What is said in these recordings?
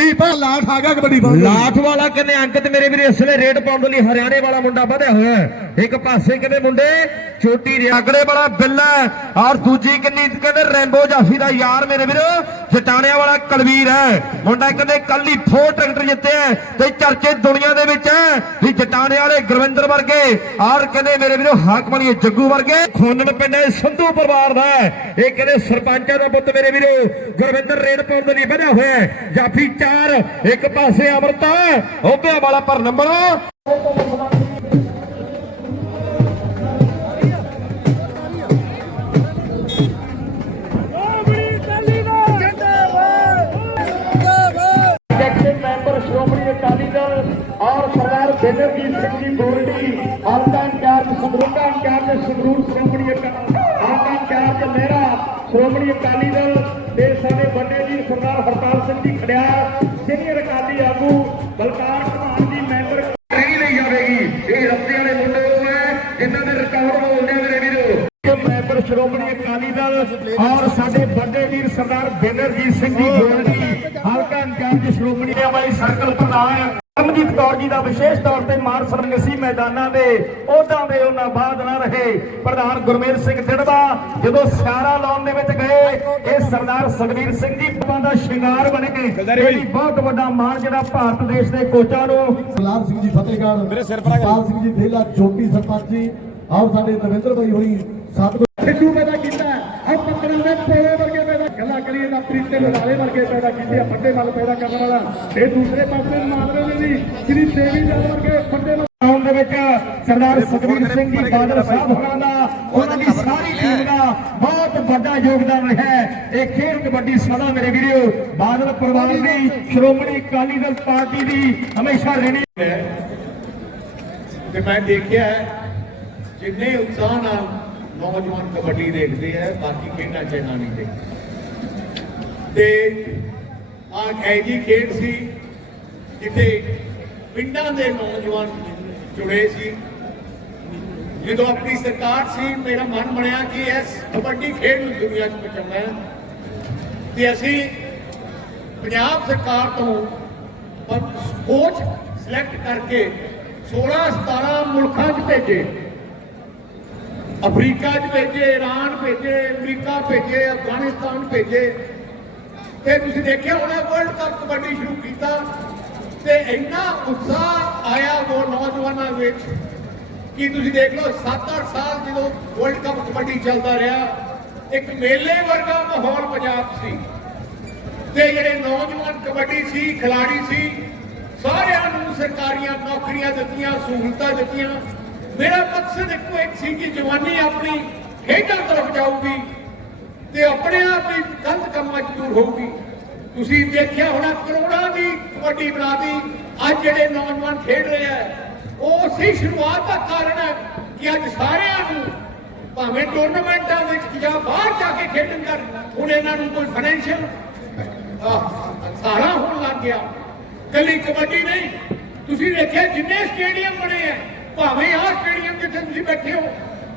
ਸੰਦੀਪ ਲਾਠ ਆ ਗਿਆ ਕਬੱਡੀ ਬਹੁਤ ਲਾਠ ਵਾਲਾ ਕਹਿੰਦੇ ਅੰਕਿਤ ਮੇਰੇ ਵੀਰੇ, ਇਸ ਵੇਲੇ ਰੇਡ ਪਾਉਣ ਲਈ ਹਰਿਆਣੇ ਵਾਲਾ ਮੁੰਡਾ ਵਧਿਆ ਹੋਇਆ ਇੱਕ ਪਾਸੇ ਕਹਿੰਦੇ ਮੁੰਡੇ, ਚੋਟੀ ਰਿਆਗੜੇ ਵਾਲਾ ਬਿੱਲਾ ਔਰ ਦੂਜੀ ਕਿੰਨੀ ਕਹਿੰਦੇ ਰੈਂਬੋ ਜਾਫੀ ਦਾ ਯਾਰ ਮੇਰੇ ਵੀਰੋ, ਜਟਾਣਿਆਂ ਵਾਲਾ ਕਲਵੀਰ ਹੈ। ਮੁੰਡਾ ਕਹਿੰਦੇ ਕੱਲ ਹੀ ਫੋਰ ਟਰੈਕਟਰ ਜਿੱਤਿਆ ਤੇ ਚਰਚੇ ਦੁਨੀਆ ਦੇ ਵਿੱਚ ਹੈ ਵੀ ਜਟਾਣਿਆਂ ਵਾਲੇ ਗੁਰਵਿੰਦਰ ਵਰਗੇ ਔਰ ਕਹਿੰਦੇ ਮੇਰੇ ਵੀਰੋ, ਹਾਕਮ ਵਾਲੀ ਜੱਗੂ ਵਰਗੇ। ਖੋਨਣ ਪਿੰਡ ਸੰਧੂ ਪਰਿਵਾਰ ਦਾ ਇਹ ਕਹਿੰਦੇ ਸਰਪੰਚਾਂ ਦਾ ਪੁੱਤ ਮੇਰੇ ਵੀਰੋ, ਗੁਰਵਿੰਦਰ ਰੇਡ ਪਾਉਣ ਦੇ ਲਈ ਵਧਿਆ ਹੋਇਆ ਹੈ। ਜਾਫੀ 4 ਇੱਕ ਪਾਸੇ ਅਮਰਤਾ ਉਹਬਿਆ ਵਾਲਾ ਪਰ ਨੰਬਰ ਮੈਂਬਰ ਸ਼੍ਰੋਮਣੀ ਅਕਾਲੀ ਦਲ ਔਰ ਸਰਦਾਰ ਬੇਨਰਜੀਤ ਸਿੰਘ ਜੀ ਗੋਲਡੀ ਅਕਾਲੀ ਦਲ ਤੇ ਸਾਡੇ ਵੱਡੇ ਜੀ ਸਰਦਾਰ ਹਰਪਾਲ ਸਿੰਘ ਜੀ ਖੜਿਆਲ ਸੀਨੀਅਰ ਅਕਾਲੀ ਆਗੂ ਬਲਕਾਰ ਪ੍ਰਧਾਨ ਜੀ ਮੈਂਬਰ ਨਹੀਂ ਲਈ ਜਾਵੇਗੀ। ਇਹ ਰਸਤੇ ਵਾਲੇ ਮੁੰਡੇ ਉਹ ਹੈ ਜਿਨ੍ਹਾਂ ਦੇ ਰਿਕਾਰਡ ਬੋਲਦੇ ਆ ਮੇਰੇ ਵੀਰੋ। ਮੈਂਬਰ ਸ਼੍ਰੋਮਣੀ ਅਕਾਲੀ ਦਲ ਔਰ ਸਾਡੇ ਵੱਡੇ ਵੀਰ ਸਰਦਾਰ ਬੇਨਰਜੀਤ ਸਿੰਘ ਜੀ ਗੋਲਡੀ ਹਲਕਾ ਇੰਚਾਰਜ ਸ਼੍ਰੋਮਣੀ ਵਾਲੀ ਸਰਕਲ ਪ੍ਰਧਾਨ ਕਰਮਜੀਤ ਕੌਰ ਜੀ ਦਾ ਵਿਸ਼ੇਸ਼ ਤੌਰ ਤੇ ਮਾਨ ਸਰੰਗਸੀ ਮੈਦਾਨਾਂ ਦੇ ਉਹਦਾਂ ਦੇ ਉਹਨਾਂ ਬਾਅਦ ਨਾ ਰਹੇ। ਪ੍ਰਧਾਨ ਗੁਰਮੇਲ ਸਿੰਘ ਦਿੜਵਾ ਜਦੋਂ ਸਿਆਰਾ ਲਾਉਣ ਦੇ ਵਿੱਚ ਗਏ ਇਹ ਸਰਦਾਰ ਸੁਖਵੀਰ ਸਿੰਘ ਜੀ ਪਵਾਂ ਦਾ ਸ਼ਿੰਗਾਰ ਬਣੇ ਇਹ ਵੀ ਬਹੁਤ ਵੱਡਾ ਮਾਣ ਜਿਹੜਾ ਭਾਰਤ ਦੇਸ਼ ਦੇ ਕੋਚਾਂ ਨੂੰ ਲਾਲ ਸਿੰਘ ਜੀ ਫਤਿਹਗੜ੍ਹ ਮੇਰੇ ਸਿਰ ਪਰ ਪਾਲ ਸਿੰਘ ਜੀ ਢੇਲਾ ਚੋਟੀ ਸਰਪੰਚ ਜੀ ਆਓ ਸਾਡੇ ਦਵਿੰਦਰ ਭਾਈ ਹੋਣੀ ਸਤਿਗੁਰ ਸਿੱਧੂ ਪੈਦਾ ਕੀਤਾ। ਆ ਪੱਤਰਾਂ ਦੇ ਪੋਲੇ ਵਰਗੇ ਪੈਦਾ ਗੱਲਾਂ ਕਰੀਏ ਨਾ ਪ੍ਰੀਤੇ ਲੜਾਲੇ ਵਰਗੇ ਪੈਦਾ ਕੀਤੇ ਆ ਫੱਟੇ ਮੱਲ ਪੈਦਾ ਕਰਨ ਵਾਲਾ ਇਹ ਦੂਸਰੇ ਪਾਸੇ ਮਾਮਲੇ ਦੇ ਵੀ ਸ੍ਰੀ ਦੇਵੀ ਲਾਲ ਵਰਗੇ ਫੱਟੇ ਮੱਲ ਆਉਣ ਦੇ ਵਿੱਚ ਸਰਦਾਰ ਸੁਖਵੀਰ ਸਿੰਘ ਜੀ ਬਾਦਲ ਸਾਹਿਬ ਹੋਰਾਂ ਦਾ ਉਹਨਾਂ ਦੀ ਸਾਰੀ ਟੀਮ ਦਾ ਬਹੁਤ ਵੱਡਾ ਯੋਗਦਾਨ ਰਿਹਾ ਹੈ। ਇਹ ਖੇਡ ਕਬੱਡੀ ਸਦਾ ਮੇਰੇ ਵੀਰੋ ਬਾਦਲ ਪਰਿਵਾਰ ਦੀ ਸ਼੍ਰੋਮਣੀ ਅਕਾਲੀ ਦਲ ਪਾਰਟੀ ਦੀ ਹਮੇਸ਼ਾ ਰਹਿਣੀ ਤੇ ਮੈਂ ਦੇਖਿਆ ਹੈ, ਜਿੰਨੇ ਉਤਸ਼ਾਹ ਨਾਲ ਨੌਜਵਾਨ ਕਬੱਡੀ ਦੇਖਦੇ ਆ, ਬਾਕੀ ਖੇਡਾਂ ਚ ਨਹੀਂ ਦੇਖਦੇ। ਤੇ ਆ ਐਜੀ ਖੇਡ ਸੀ, ਜਿੱਥੇ ਪਿੰਡਾਂ ਦੇ ਨੌਜਵਾਨ ਜੁੜੇ ਸੀ। ਜਦੋਂ ਆਪਣੀ ਸਰਕਾਰ ਸੀ, ਮੇਰਾ ਮਨ ਬਣਿਆ ਕਿ ਇਸ ਕਬੱਡੀ ਖੇਡ ਨੂੰ ਦੁਨੀਆ 'ਚ ਪਹੁੰਚਾਉਣਾ ਹੈ। ਤੇ ਅਸੀਂ ਪੰਜਾਬ ਸਰਕਾਰ ਤੋਂ ਕੋਚ ਸਿਲੈਕਟ ਕਰਕੇ 16 17 ਮੁਲਕਾਂ 'ਚ ਭੇਜੇ। ਅਫਰੀਕਾ 'ਚ ਭੇਜੇ ਈਰਾਨ ਭੇਜੇ, ਅਮਰੀਕਾ ਭੇਜੇ, ਅਫਗਾਨਿਸਤਾਨ ਭੇਜੇ। ਤੇ ਤੁਸੀਂ ਦੇਖਿਆ ਉਹਨੇ ਵਰਲਡ ਕੱਪ ਕਬੱਡੀ ਸ਼ੁਰੂ ਕੀਤਾ ਤੇ ਇੰਨਾ ਉਤਸ਼ਾਹ ਆਇਆ ਉਹ ਨੌਜਵਾਨਾਂ ਵਿੱਚ ਕਿ ਤੁਸੀਂ ਦੇਖ ਲਓ 7-8 ਸਾਲ ਜਦੋਂ ਵਰਲਡ ਕੱਪ ਕਬੱਡੀ ਚੱਲਦਾ ਰਿਹਾ, ਇੱਕ ਮੇਲੇ ਵਰਗਾ ਮਾਹੌਲ ਪੰਜਾਬ ਸੀ। ਤੇ ਜਿਹੜੇ ਨੌਜਵਾਨ ਕਬੱਡੀ ਸੀ ਖਿਲਾੜੀ ਸੀ, ਸਾਰਿਆਂ ਨੂੰ ਸਰਕਾਰੀਆਂ ਨੌਕਰੀਆਂ ਦਿੱਤੀਆਂ, ਸਹੂਲਤਾਂ ਦਿੱਤੀਆਂ। ਮੇਰਾ ਮਕਸਦ ਇੱਕੋ ਇੱਕ ਸੀ ਕਿ ਜਵਾਨੀ ਆਪਣੀ ਖੇਡਾਂ ਤਰਫ ਜਾਊਗੀ ਤੇ ਆਪਣੇ ਆਪ ਹੀ ਗਲਤ ਕੰਮਾਂ 'ਚ ਦੂਰ ਹੋਊਗੀ। ਤੁਸੀਂ ਦੇਖਿਆ ਹੋਣਾ, ਕਰੋੜਾਂ ਦੀ ਕਬੱਡੀ ਬਣਾ ਅੱਜ ਜਿਹੜੇ ਨੌਜਵਾਨ ਖੇਡ ਰਹੇ ਆ, ਉਹ ਉਸੇ ਸ਼ੁਰੂਆਤ ਦਾ ਕਾਰਨ ਹੈ ਕਿ ਅੱਜ ਸਾਰਿਆਂ ਨੂੰ ਭਾਵੇਂ ਟੂਰਨਾਮੈਂਟਾਂ ਵਿੱਚ ਜਾਂ ਬਾਹਰ ਜਾ ਕੇ ਖੇਡਣ ਕਰ ਹੁਣ ਇਹਨਾਂ ਨੂੰ ਕੋਈ ਫਾਈਨੈਂਸ਼ੀਅਲ ਸਾਰਾ ਹੋਣ ਲੱਗ ਗਿਆ। ਕੱਲੀ ਕਬੱਡੀ ਨਹੀਂ, ਤੁਸੀਂ ਦੇਖਿਆ ਜਿੰਨੇ ਸਟੇਡੀਅਮ ਬਣੇ ਆ ਭਾਵੇਂ ਆਹ ਸਟੇਡੀਅਮ ਜਿੱਥੇ ਤੁਸੀਂ ਬੈਠੇ ਹੋ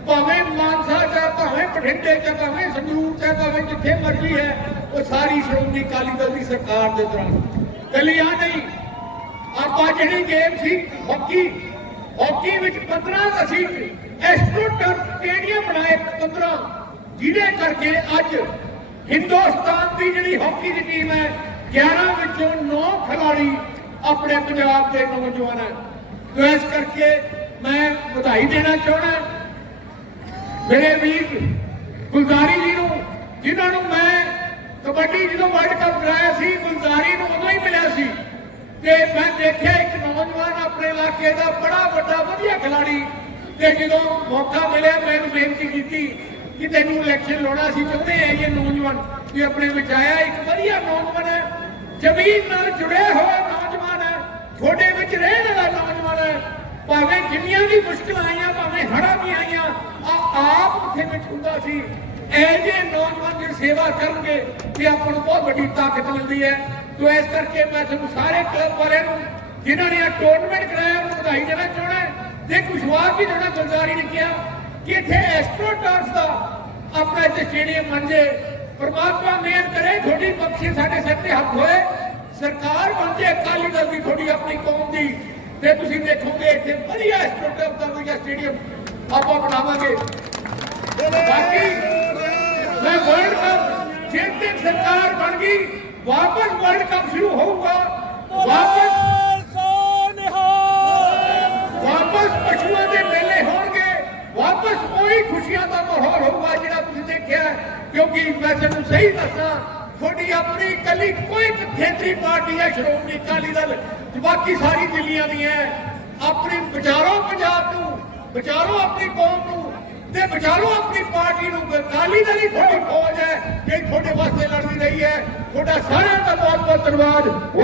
ਭਾਵੇਂ ਮਾਨਸਾ ਚ ਆ, ਭਾਵੇਂ ਬਠਿੰਡੇ ਚ ਆ, ਭਾਵੇਂ ਸੰਗਰੂਰ ਚ ਆ, ਭਾਵੇਂ ਜਿੱਥੇ ਮਰਜ਼ੀ ਹੈ ਉਹ ਸਾਰੀ ਸ਼੍ਰੋਮਣੀ ਅਕਾਲੀ ਦਲ ਦੀ ਸਰਕਾਰ ਦੇ ਦੌਰਾਨ। ਕੱਲੀ ਆ ਨਹੀਂ ਆਪਾਂ ਜਿਹੜੀ ਗੇਮ ਸੀ ਹਾਕੀ ਹਾਕੀ ਵਿੱਚ 15 ਅਸੀਂ ਐਸਟ੍ਰੋਟਰ ਸਟੇਡੀਅਮ ਬਣਾਏ 15 ਜਿਹਦੇ ਕਰਕੇ ਅੱਜ ਹਿੰਦੁਸਤਾਨ ਦੀ ਜਿਹੜੀ ਹਾਕੀ ਦੀ ਟੀਮ ਹੈ 11 ਵਿੱਚੋਂ 9 ਖਿਡਾਰੀ ਆਪਣੇ ਪੰਜਾਬ ਦੇ ਨੌਜਵਾਨ ਹੈ ਤੋ ਇਸ ਕਰਕੇ ਮੈਂ ਵਧਾਈ ਦੇਣਾ ਚਾਹਣਾ ਮੇਰੇ ਵੀਰ ਗੁਲਜ਼ਾਰੀ ਜੀ ਨੂੰ, ਜਿਨ੍ਹਾਂ ਨੂੰ ਮੈਂ ਕਬੱਡੀ ਜਦੋਂ ਵਰਲਡ ਕੱਪ ਕਰਾਇਆ ਸੀ, ਗੁਲਜ਼ਾਰੀ ਨੂੰ ਉਦੋਂ ਹੀ ਮਿਲਿਆ ਸੀ। ਤੇ ਮੈਂ ਦੇਖਿਆ ਇੱਕ ਨੌਜਵਾਨ ਆਪਣੇ ਇਲਾਕੇ ਦਾ ਬੜਾ ਵੱਡਾ ਵਧੀਆ ਖਿਡਾਰੀ। ਤੇ ਜਦੋਂ ਮੌਕਾ ਮਿਲਿਆ ਮੈਨੂੰ ਬੇਨਤੀ ਕੀਤੀ ਕਿ ਤੈਨੂੰ ਇਲੈਕਸ਼ਨ ਲਾਉਣਾ ਸੀ। ਚਾਹੁੰਦੇ ਆ ਇਹ ਨੌਜਵਾਨ ਕਿ ਆਪਣੇ ਵਿੱਚ ਆਇਆ। ਇੱਕ ਵਧੀਆ ਨੌਜਵਾਨ ਹੈ। ਜ਼ਮੀਨ ਨਾਲ ਜੁੜਿਆ ਹੋਇਆ ਨੌਜਵਾਨ ਹੈ। ਤੁਹਾਡੇ ਵਿੱਚ ਰਹਿਣ ਵਾਲਾ ਨੌਜਵਾਨ ਹੈ। ਭਾਵੇਂ ਜਿੰਨੀਆਂ ਵੀ ਮੁਸ਼ਕਲਾਂ ਆਈਆਂ, ਭਾਵੇਂ ਹੜ੍ਹਾਂ ਵੀ ਆਈਆਂ, ਆ ਆਪ ਉੱਥੇ ਵਿੱਚ ਹੁੰਦਾ ਸੀ। ਇਹ ਜੇ ਨੌਜਵਾਨ ਜੇ ਸੇਵਾ ਕਰਨਗੇ ਤੇ ਆਪਾਂ ਨੂੰ ਬਹੁਤ ਵੱਡੀ ਤਾਕਤ ਮਿਲਦੀ ਹੈ। ਤੋ ਇਸ ਕਰਕੇ ਮੈਂ ਤੁਹਾਨੂੰ ਸਾਰੇ ਕਲੱਬ ਵਾਲਿਆਂ ਨੂੰ, ਜਿਨ੍ਹਾਂ ਨੇ ਇਹ ਟੂਰਨਾਮੈਂਟ ਕਰਾਇਆ, ਉਹਨੂੰ ਵਧਾਈ ਦੇਣਾ ਚਾਹਣਾ ਹੈ। ਤੇ ਵਿਸ਼ਵਾਸ ਵੀ ਦੇਣਾ ਗੁਲਜ਼ਾਰੀ ਨੇ ਕਿਹਾ ਕਿ ਇੱਥੇ ਐਸਟ੍ਰੋਟਰਸ ਦਾ ਆਪਣਾ ਇੱਥੇ ਸਟੇਡੀਅਮ ਬਣ ਜੇ। ਪਰਮਾਤਮਾ ਮਿਹਰ ਕਰੇ, ਤੁਹਾਡੀ ਬਖਸ਼ੀ ਸਾਡੇ ਸਿਰ ਤੇ ਹੱਥ ਹੋਏ। ਸਰਕਾਰ ਬਣ ਜੇ, ਅਕਾਲੀ ਦਲ ਦੀ ਤੁਹਾਡੀ ਆਪਣੀ ਕੌਮ ਦੀ। ਤੇ ਤੁਸੀਂ ਦੇਖੋਗੇ ਇੱਥੇ ਵਧੀਆ ਸਟੇਡੀਅਮ ਦਾ ਵਧੀਆ ਸਟੇਡੀਅਮ ਆਪਾਂ ਬਣਾਵਾਂਗੇ। ਬਾਕੀ ਮੈਂ ਵਰਲਡ ਕੱਪ ਜੇ ਸਰਕਾਰ ਬਣ ਗਈ, ਵਾਪਸ ਵਰਲਡ ਕੱਪ ਸ਼ੁਰੂ ਹੋਊਗਾ। ਵਾਪਸ ਵਾਪਸ ਪਸ਼ੂਆਂ ਦੇ ਮੇਲੇ ਹੋਣਗੇ। ਵਾਪਸ ਉਹੀ ਖੁਸ਼ੀਆਂ ਦਾ ਮਾਹੌਲ ਹੋਊਗਾ ਜਿਹੜਾ ਤੁਸੀਂ ਦੇਖਿਆ ਕਿਉਂਕਿ ਮੈਂ ਤੁਹਾਨੂੰ ਸਹੀ ਦੱਸਾਂ, ਤੁਹਾਡੀ ਆਪਣੀ ਇਕੱਲੀ ਕੋਈ ਖੇਤਰੀ ਪਾਰਟੀ ਹੈ ਸ਼੍ਰੋਮਣੀ ਅਕਾਲੀ ਦਲ ਬਾਕੀ ਸਾਰੀ ਦਿੱਲੀਆਂ ਦੀ ਹੈ। ਆਪਣੀ ਵਿਚਾਰੋ ਪੰਜਾਬ ਨੂੰ, ਵਿਚਾਰੋ ਆਪਣੀ ਕੌਮ ਨੂੰ ਤੇ ਵਿਚਾਰੋ ਆਪਣੀ ਪਾਰਟੀ ਨੂੰ ਅਕਾਲੀ ਦਲ ਹੀ ਤੁਹਾਡੀ ਫੌਜ ਹੈ। ਜਿਹੜੀ ਤੁਹਾਡੇ ਵਾਸਤੇ ਲੜਦੀ ਰਹੀ ਹੈ। ਤੁਹਾਡਾ ਸਾਰਿਆਂ ਦਾ ਬਹੁਤ ਬਹੁਤ ਧੰਨਵਾਦ।